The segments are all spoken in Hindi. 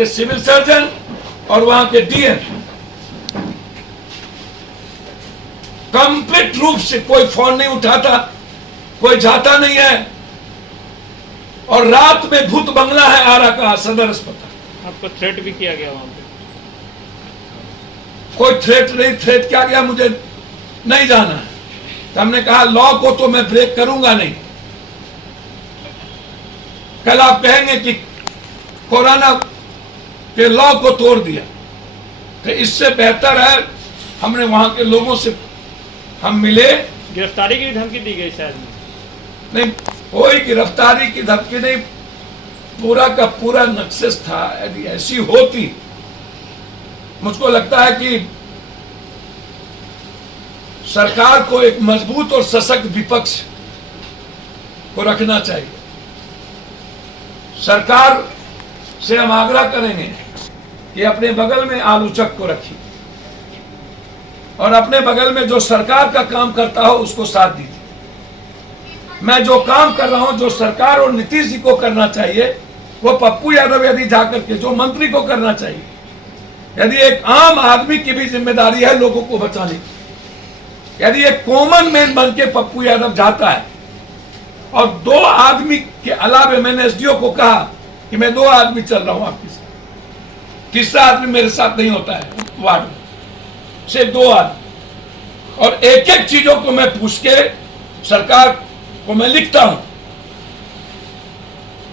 के सिविल सर्जन और वहां के डीएम कंप्लीट रूप से कोई फोन नहीं उठाता, कोई जाता नहीं है। और रात में भूत बंगला है आरा का सदर अस्पताल। आपको थ्रेट भी किया गया वहां पे? कोई थ्रेट नहीं, थ्रेट क्या गया मुझे नहीं जाना है। तो हमने कहा लॉ को तो मैं ब्रेक करूंगा नहीं। कल आप कहेंगे कि कोरोना के लॉ को तोड़ दिया, तो इससे बेहतर है हमने वहां के लोगों से हम मिले। गिरफ्तारी की धमकी दी गई शायद? नहीं, कोई गिरफ्तारी की धमकी नहीं, पूरा का पूरा नक्शेस था। यदि ऐसी होती, मुझको लगता है कि सरकार को एक मजबूत और सशक्त विपक्ष को रखना चाहिए। सरकार से हम आग्रह करेंगे कि अपने बगल में आलोचक को रखिए और अपने बगल में जो सरकार का काम करता हो उसको साथ दीजिए। मैं जो काम कर रहा हूं, जो सरकार और नीतीश जी को करना चाहिए, वो पप्पू यादव यदि जाकर के जो मंत्री को करना चाहिए। यदि एक आम आदमी की भी जिम्मेदारी है लोगों को बचाने की। यदि एक कॉमन मैन बन के पप्पू यादव जाता है और 2 आदमी के अलावे, मैंने एसडीओ को कहा कि मैं 2 आदमी चल रहा हूं आपके साथ, तीसरा आदमी मेरे साथ नहीं होता है वार्ड में, सिर्फ 2 आदमी, और एक एक चीजों को मैं पूछ के सरकार को मैं लिखता हूं।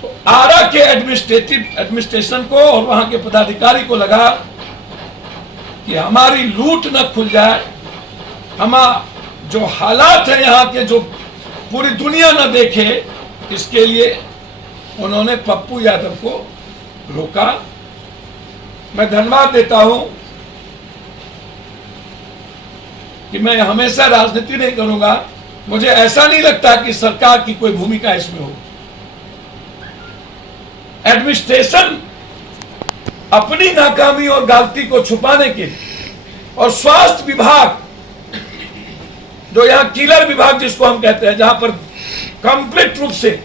तो आरा के एडमिनिस्ट्रेशन को और वहां के पदाधिकारी को लगा कि हमारी लूट न खुल जाए, जो हालात है यहाँ के जो पूरी दुनिया न देखे, इसके लिए उन्होंने पप्पू यादव को रोका। मैं धन्यवाद देता हूं कि मैं हमेशा राजनीति नहीं करूंगा। मुझे ऐसा नहीं लगता कि सरकार की कोई भूमिका इसमें हो। एडमिनिस्ट्रेशन अपनी नाकामी और गलती को छुपाने के लिए, और स्वास्थ्य विभाग जो यहां किलर विभाग जिसको हम कहते हैं, जहां पर कंप्लीट रूप से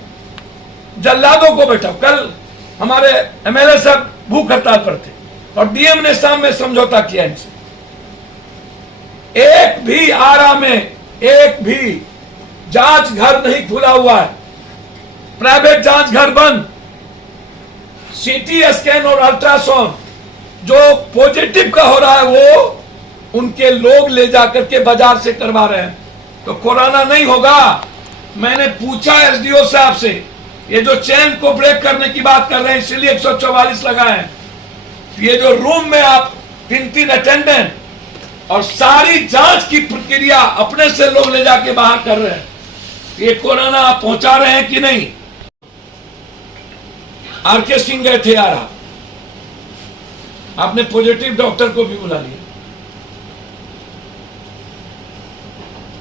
जल्लादों को बैठा। कल हमारे एमएलए साहब भूख हड़ताल पर थे और डीएम ने शाम में समझौता किया इनसे। एक भी आरा में एक भी जांच घर नहीं खुला हुआ है, प्राइवेट जांच घर बंद। सीटी स्कैन और अल्ट्रासाउंड जो पॉजिटिव का हो रहा है वो उनके लोग ले जाकर के बाजार से करवा रहे हैं, तो कोरोना नहीं होगा। मैंने पूछा एसडीओ साहब से, ये जो चेन को ब्रेक करने की बात कर रहे हैं इसलिए 144 लगाए हैं, ये जो रूम में आप 3 अटेंडेंट और सारी जांच की प्रक्रिया अपने से लोग ले जाके बाहर कर रहे हैं, ये कोरोना आप पहुंचा रहे हैं कि नहीं? आरके सिंह गए थे आरा, आपने पॉजिटिव डॉक्टर को भी बुला लिया।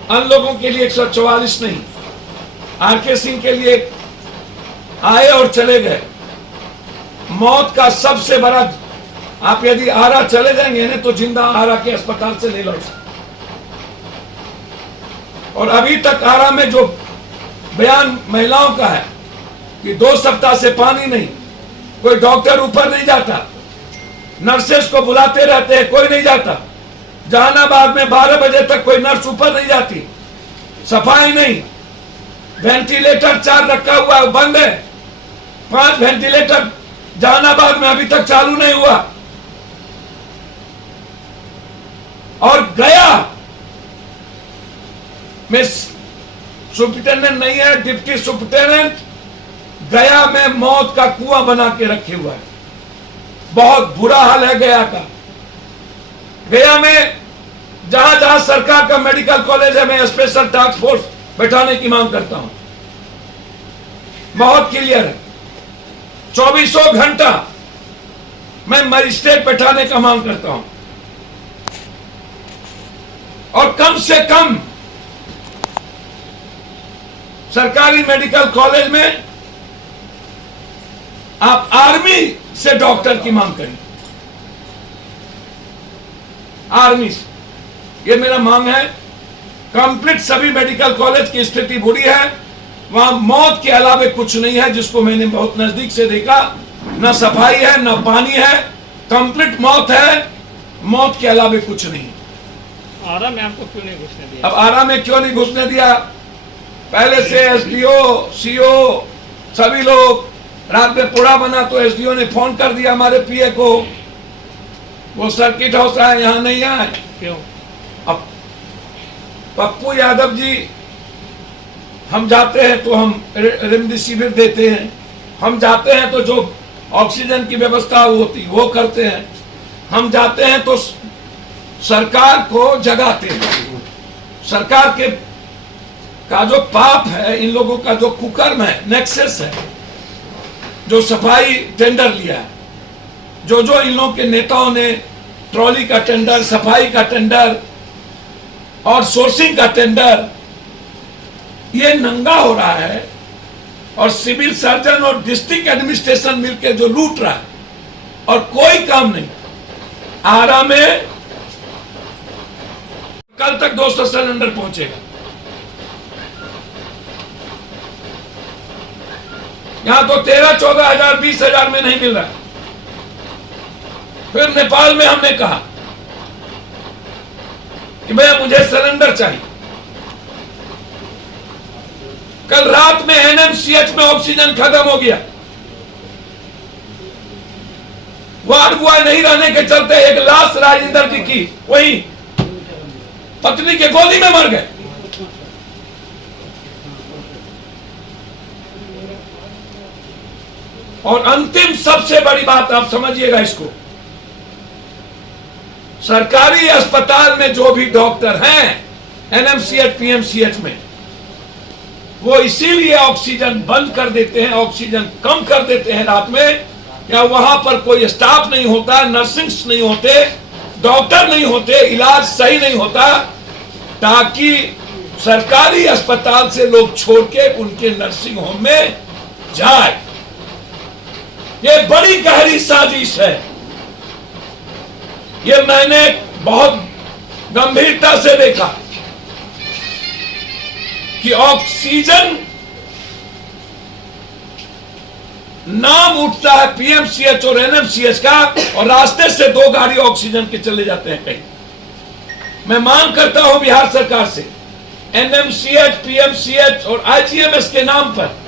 अन्य लोगों के लिए 144 नहीं, आरके सिंह के लिए आए और चले गए। मौत का सबसे बड़ा, आप यदि आरा चले जाएंगे ना तो जिंदा आरा के अस्पताल से नहीं लौट सकते। और अभी तक आरा में जो बयान महिलाओं का है कि 2 सप्ताह से पानी नहीं, कोई डॉक्टर ऊपर नहीं जाता, नर्सेस को बुलाते रहते हैं, कोई नहीं जाता। जहानाबाद में 12 बजे तक कोई नर्स ऊपर नहीं जाती, सफाई नहीं, वेंटिलेटर 4 रखा हुआ है, बंद है। 5 वेंटिलेटर जहानाबाद में अभी तक चालू नहीं हुआ। और गया में सुप्रिंटेंडेंट नहीं है, डिप्टी सुप्रिंटेंडेंट गया में मौत का कुआं बना के रखे हुआ है। बहुत बुरा हाल है गया का। गया में जहां जहां सरकार का मेडिकल कॉलेज है, मैं स्पेशल टास्क फोर्स बैठाने की मांग करता हूं। बहुत क्लियर है, 24 घंटा मैं मजिस्ट्रेट बैठाने का मांग करता हूं। और कम से कम सरकारी मेडिकल कॉलेज में आप आर्मी से डॉक्टर की मांग करें, आर्मी से। ये मेरा मांग है। कंप्लीट सभी मेडिकल कॉलेज की स्थिति बुरी है, वहां मौत के अलावे कुछ नहीं है, जिसको मैंने बहुत नजदीक से देखा। न सफाई है, न पानी है, कंप्लीट मौत है, मौत के अलावा कुछ नहीं। आरा में आपको क्यों नहीं घुसने दिया? अब आरा में क्यों नहीं घुसने दिया? पहले से एसडीओ, सीओ सभी लोग, रात में पुड़ा बना तो एसडीओ ने फोन कर दिया हमारे पीए को, वो सर्किट हाउस आए, यहां नहीं आए। क्यों? अब पप्पू यादव जी, हम जाते हैं तो हम रेमडेसिविर देते हैं, हम जाते हैं तो जो ऑक्सीजन की व्यवस्था होती वो करते हैं, हम जाते हैं तो सरकार को जगाते हैं। सरकार के का जो पाप है, इन लोगों का जो कुकर्म है, नेक्सस है, जो सफाई टेंडर लिया है, जो जो इन लोगों के नेताओं ने ट्रॉली का टेंडर, सफाई का टेंडर और सोर्सिंग का टेंडर, ये नंगा हो रहा है। और सिविल सर्जन और डिस्ट्रिक्ट एडमिनिस्ट्रेशन मिलकर जो लूट रहा है और कोई काम नहीं। आरा में कल तक 200 सिलेंडर पहुंचेगा। यहां तो 13-14 हजार 20 हजार में नहीं मिल रहा है। फिर नेपाल में हमने कहा कि भैया मुझे सिलेंडर चाहिए। कल रात में एनएमसीएच में ऑक्सीजन खत्म हो गया। वार्ड बॉय नहीं रहने के चलते एक लाश राजेंद्र जी की वही पत्नी के गोली में मर गए। और अंतिम सबसे बड़ी बात आप समझिएगा इसको, सरकारी अस्पताल में जो भी डॉक्टर हैं एनएमसीएच पीएमसीएच में, वो इसीलिए ऑक्सीजन बंद कर देते हैं, ऑक्सीजन कम कर देते हैं रात में, या वहां पर कोई स्टाफ नहीं होता, नर्सिंग्स नहीं होते, डॉक्टर नहीं होते, इलाज सही नहीं होता, ताकि सरकारी अस्पताल से लोग छोड़ के उनके नर्सिंग होम में जाए। ये बड़ी गहरी साजिश है। ये मैंने बहुत गंभीरता से देखा कि ऑक्सीजन नाम उठता है पीएमसीएच और एनएमसीएच का, और रास्ते से 2 गाड़ी ऑक्सीजन के चले जाते हैं कहीं। मैं मांग करता हूं बिहार सरकार से, एनएमसीएच, पीएमसीएच और आईजीएमएस के नाम पर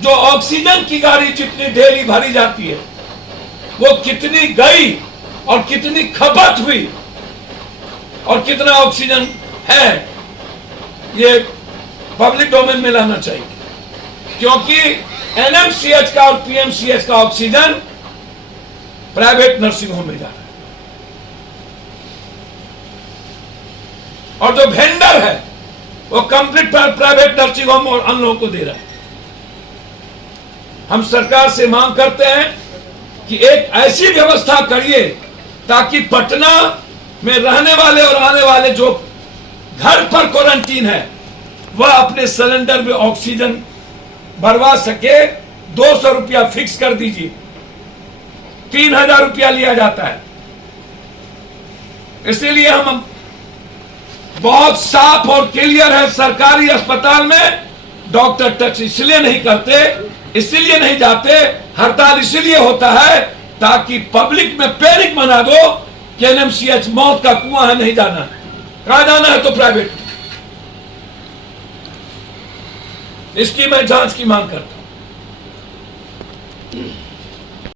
जो ऑक्सीजन की गाड़ी जितनी डेली भरी जाती है, वो कितनी गई और कितनी खपत हुई और कितना ऑक्सीजन है, ये पब्लिक डोमेन में लाना चाहिए। क्योंकि एनएमसीएच का और पीएमसीएच का ऑक्सीजन प्राइवेट नर्सिंग होम में जा रहा है, और जो वेंडर है वो कंप्लीट प्राइवेट नर्सिंग होम और अन्य लोगों को दे रहा है। हम सरकार से मांग करते हैं कि एक ऐसी व्यवस्था करिए ताकि पटना में रहने वाले और आने वाले जो घर पर क्वारंटीन है वह अपने सिलेंडर में ऑक्सीजन भरवा सके। 200 रुपया फिक्स कर दीजिए, 3000 रुपया लिया जाता है। इसीलिए हम बहुत साफ और क्लियर है, सरकारी अस्पताल में डॉक्टर टच इसलिए नहीं करते, इसीलिए नहीं जाते, हड़ताल इसीलिए होता है ताकि पब्लिक में पैनिक बना दो कि एनएमसीएच मौत का कुआं है, नहीं जाना है, कहां जाना है तो प्राइवेट। इसकी मैं जांच की मांग करता हूं।